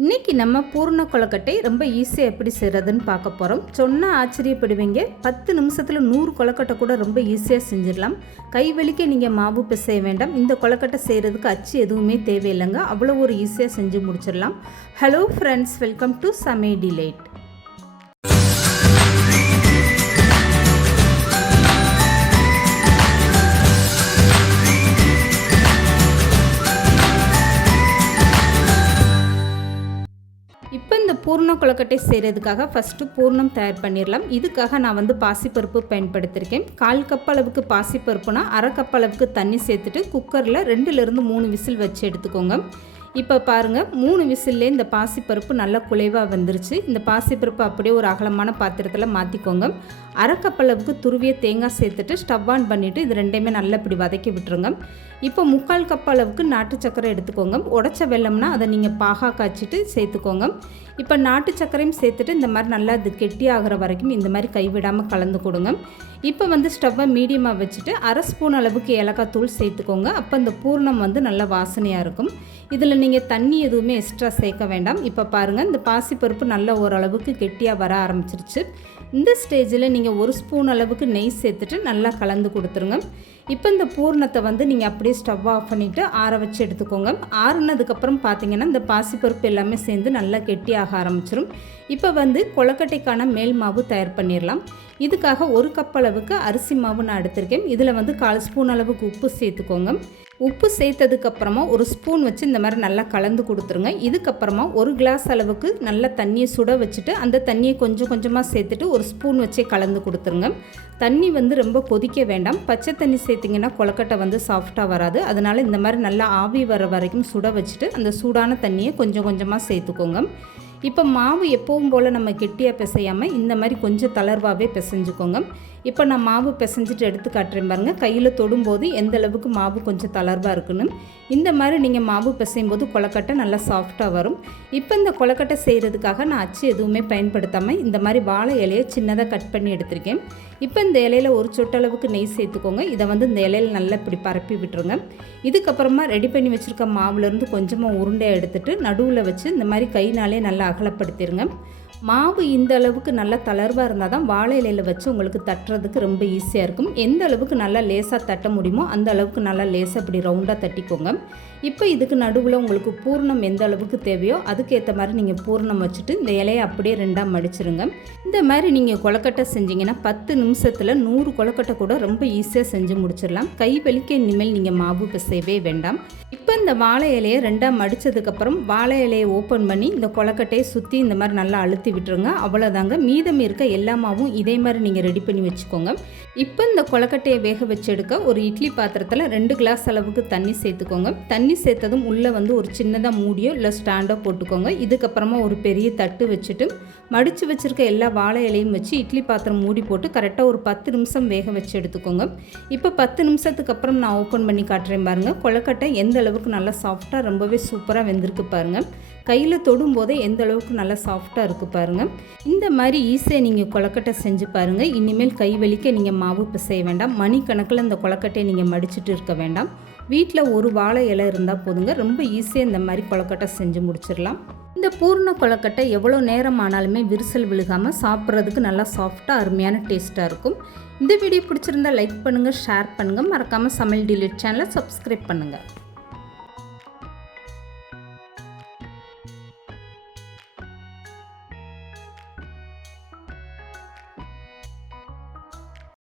இன்றைக்கி நம்ம பூர்ண கொழுக்கட்டை ரொம்ப ஈஸியாக எப்படி செய்கிறதுன்னு பார்க்க போகிறோம். சொன்னால் ஆச்சரியப்படுவீங்க. 10 நிமிஷத்தில் 100 கொழுக்கட்டை கூட ரொம்ப ஈஸியாக செஞ்சிடலாம். கைவலிக்க நீங்கள் மாவு பிசைய வேண்டாம். இந்த கொழுக்கட்டை செய்கிறதுக்கு அச்சு எதுவுமே தேவையில்லைங்க. அவ்வளோ ஒரு ஈஸியாக செஞ்சு முடிச்சிடலாம். ஹலோ ஃப்ரெண்ட்ஸ், வெல்கம் டு சமையல் டிலைட். இப்போ இந்த பூர்ண கொழுக்கட்டை செய்கிறதுக்காக ஃபஸ்ட்டு பூர்ணம் தயார் பண்ணிடலாம். இதுக்காக நான் பாசிப்பருப்பு பயன்படுத்தியிருக்கேன். 1/4 கப் அளவுக்கு பாசிப்பருப்புனா 1/2 கப் அளவுக்கு தண்ணி சேர்த்துட்டு குக்கரில் 2லேருந்து 3 விசில் வச்சு எடுத்துக்கோங்க. இப்போ பாருங்கள், 3 விசில்லே இந்த பாசிப்பருப்பு நல்லா குலைவாக வந்துருச்சு. இந்த பாசிப்பருப்பு அப்படியே ஒரு அகலமான பாத்திரத்தில் மாற்றிக்கோங்க. 1/2 கப் அளவுக்கு துருவிய தேங்காய் சேர்த்துட்டு ஸ்டவ் ஆன் பண்ணிவிட்டு இது ரெண்டையுமே நல்லா இப்படி வதக்கி விட்டுருங்க. இப்போ 3/4 கப் அளவுக்கு நாட்டு சர்க்கரை எடுத்துக்கோங்க. உடச்ச வெல்லம்னா அதை நீங்கள் பாகா காய்ச்சிட்டு சேர்த்துக்கோங்க. இப்போ நாட்டு சர்க்கரையும் சேர்த்துட்டு இந்த மாதிரி நல்லா இது கெட்டி ஆகிற வரைக்கும் இந்த மாதிரி கைவிடாமல் கலந்து கொடுங்க. இப்போ ஸ்டவ்வை மீடியமாக வச்சுட்டு 1/2 ஸ்பூன் அளவுக்கு ஏலக்காய் தூள் சேர்த்துக்கோங்க. அப்போ இந்த பூர்ணம் நல்ல வாசனையாக இருக்கும். இதில் நீங்கள் தண்ணி எதுவுமே எக்ஸ்ட்ரா சேர்க்க வேண்டாம். இப்போ பாருங்கள், இந்த பாசிப்பருப்பு நல்ல ஓரளவுக்கு கெட்டியாக வர ஆரம்பிச்சிருச்சு. இந்த ஸ்டேஜில் நீங்கள் 1 ஸ்பூன் அளவுக்கு நெய் சேர்த்துட்டு நல்லா கலந்து கொடுத்துருங்க. இப்போ இந்த பூர்ணத்தை நீங்கள் அப்படியே ஸ்டவ் ஆஃப் பண்ணிவிட்டு ஆற வச்சு எடுத்துக்கோங்க. ஆறுனதுக்கப்புறம் பார்த்தீங்கன்னா இந்த பாசிப்பருப்பு எல்லாமே சேர்ந்து நல்லா கெட்டியாக ஆரம்பிச்சிடும். இப்போ கொழுக்கட்டைக்கான மேல் மாவு தயார் பண்ணிடலாம். இதுக்காக 1 கப் அளவுக்கு அரிசி மாவு நான் எடுத்திருக்கேன். இதில் 1/4 ஸ்பூன் அளவுக்கு உப்பு சேர்த்துக்கோங்க. உப்பு சேர்த்ததுக்கப்புறமா 1 ஸ்பூன் வச்சு இந்த மாதிரி நல்லா கலந்து கொடுத்துருங்க. இதுக்கப்புறமா 1 கிளாஸ் அளவுக்கு நல்லா தண்ணியை சுட வச்சுட்டு அந்த தண்ணியை கொஞ்சம் கொஞ்சமாக சேர்த்துட்டு 1 ஸ்பூன் வச்சே கலந்து கொடுத்துருங்க. தண்ணி ரொம்ப கொதிக்க வேண்டாம். பச்சை தண்ணி சேர்த்திங்கன்னா கொழுக்கட்டை சாஃப்டாக வராது. அதனால் இந்த மாதிரி நல்லா ஆவி வர வரைக்கும் சுட வச்சுட்டு அந்த சூடான தண்ணியை கொஞ்சம் கொஞ்சமாக சேர்த்துக்கோங்க. இப்போ மாவு எப்பவும் போல் நம்ம கெட்டியாக பிசையாமல் இந்த மாதிரி கொஞ்சம் தளர்வாகவே பிசைஞ்சுக்கோங்க. இப்போ நான் மாவு பிசைஞ்சிட்டு எடுத்து காட்டுறேன் பாருங்கள். கையில் தொடும்போது எந்த அளவுக்கு மாவு கொஞ்சம் தளர்வாக இருக்குன்னு. இந்த மாதிரி நீங்கள் மாவு பிசையும் போது கொழுக்கட்டை நல்லா சாஃப்டாக வரும். இப்போ இந்த கொழுக்கட்டை செய்கிறதுக்காக நான் அச்சு எதுவுமே பயன்படுத்தாமல் இந்த மாதிரி வாழை இலையை சின்னதாக கட் பண்ணி எடுத்திருக்கேன். இப்போ இந்த இலையில் 1 சொட்டளவுக்கு நெய் சேர்த்துக்கோங்க. இதை இந்த இலையில் நல்லா இப்படி பரப்பி விட்டுருங்க. இதுக்கப்புறமா ரெடி பண்ணி வச்சுருக்க மாவுலேருந்து கொஞ்சமாக உருண்டையாக எடுத்துகிட்டு நடுவில் வச்சு இந்த மாதிரி கைனாலே நல்லா அகலப்படுத்திடுங்க. மாவு இந்த அளவுக்கு நல்லா தளர்வாக இருந்தால் தான் வாழை இலையில் வச்சு உங்களுக்கு தட்டுறதுக்கு ரொம்ப ஈஸியாக இருக்கும். எந்த அளவுக்கு நல்லா லேசாக தட்ட முடியுமோ அந்த அளவுக்கு நல்லா லேசாக இப்படி ரவுண்டாக தட்டிக்கோங்க. இப்போ இதுக்கு நடுவில் உங்களுக்கு பூர்ணம் எந்த அளவுக்கு தேவையோ அதுக்கேற்ற மாதிரி நீங்கள் பூர்ணம் வச்சுட்டு இந்த இலையை அப்படியே 2ஆக மடிச்சிருங்க. இந்த மாதிரி நீங்கள் கொழுக்கட்டை செஞ்சிங்கன்னா 10 நிமிஷத்தில் 100 கொழுக்கட்டை கூட ரொம்ப ஈஸியாக செஞ்சு முடிச்சிடலாம். கை வலிக்க இனிமேல் நீங்கள் மாவு பிசையவே வேண்டாம். இப்போ இந்த வாழை இலையை 2ஆக மடித்ததுக்கப்புறம் வாழை இலையை ஓப்பன் பண்ணி இந்த கொழுக்கட்டையை சுற்றி இந்த மாதிரி நல்லா அழுத்தி விட்டுருங்க. அவ்வளோதாங்க. மீதம் இருக்க எல்லா மாவும் இதே மாதிரி நீங்கள் ரெடி பண்ணி வச்சுக்கோங்க. இப்போ இந்த கொழுக்கட்டையை வேக வச்சு எடுக்க ஒரு இட்லி பாத்திரத்தில் 2 கிளாஸ் அளவுக்கு தண்ணி சேர்த்துக்கோங்க. தண்ணி சேர்த்ததும் உள்ளே ஒரு சின்னதாக மூடியோ இல்லை ஸ்டாண்டோ போட்டுக்கோங்க. இதுக்கப்புறமா ஒரு பெரிய தட்டு வச்சுட்டு மடித்து வச்சுருக்க எல்லா வாழை இலையும் வச்சு இட்லி பாத்திரம் மூடி போட்டு கரெக்டாக ஒரு 10 நிமிஷம் வேக வச்சு எடுத்துக்கோங்க. இப்போ 10 நிமிஷத்துக்கு அப்புறம் நான் ஓப்பன் பண்ணி காட்டுறேன் பாருங்கள். கொழுக்கட்டை எந்த அளவுக்கு நல்லா சாஃப்டாக ரொம்பவே சூப்பராக வெந்திருக்கு பாருங்கள். கையில் தொடும் போதே எந்த அளவுக்கு நல்லா சாஃப்டாக இருக்குது பாருங்கள். இந்த மாதிரி ஈஸியாக நீங்கள் கொழுக்கட்டை செஞ்சு பாருங்கள். இனிமேல் கை வலிக்க நீங்கள் மாவு பிசைய வேண்டாம். மணிக்கணக்கில் இந்த கொழுக்கட்டையை நீங்கள் மடிச்சுட்டு இருக்க வேண்டாம். வீட்டில் ஒரு வாழை இலை இருந்தால் போதுங்க. ரொம்ப ஈஸியாக இந்த மாதிரி கொழுக்கட்டை செஞ்சு முடிச்சிடலாம். இந்த பூர்ண கொழுக்கட்டை எவ்வளோ நேரம் ஆனாலுமே விரிசல் விழுகாமல் சாப்பிட்றதுக்கு நல்லா சாஃப்டாக அருமையான டேஸ்ட்டாக இருக்கும். இந்த வீடியோ பிடிச்சிருந்தால் லைக் பண்ணுங்கள், ஷேர் பண்ணுங்கள். மறக்காமல் சமையல் டிலைட் சேனலை சப்ஸ்கிரைப் பண்ணுங்கள்.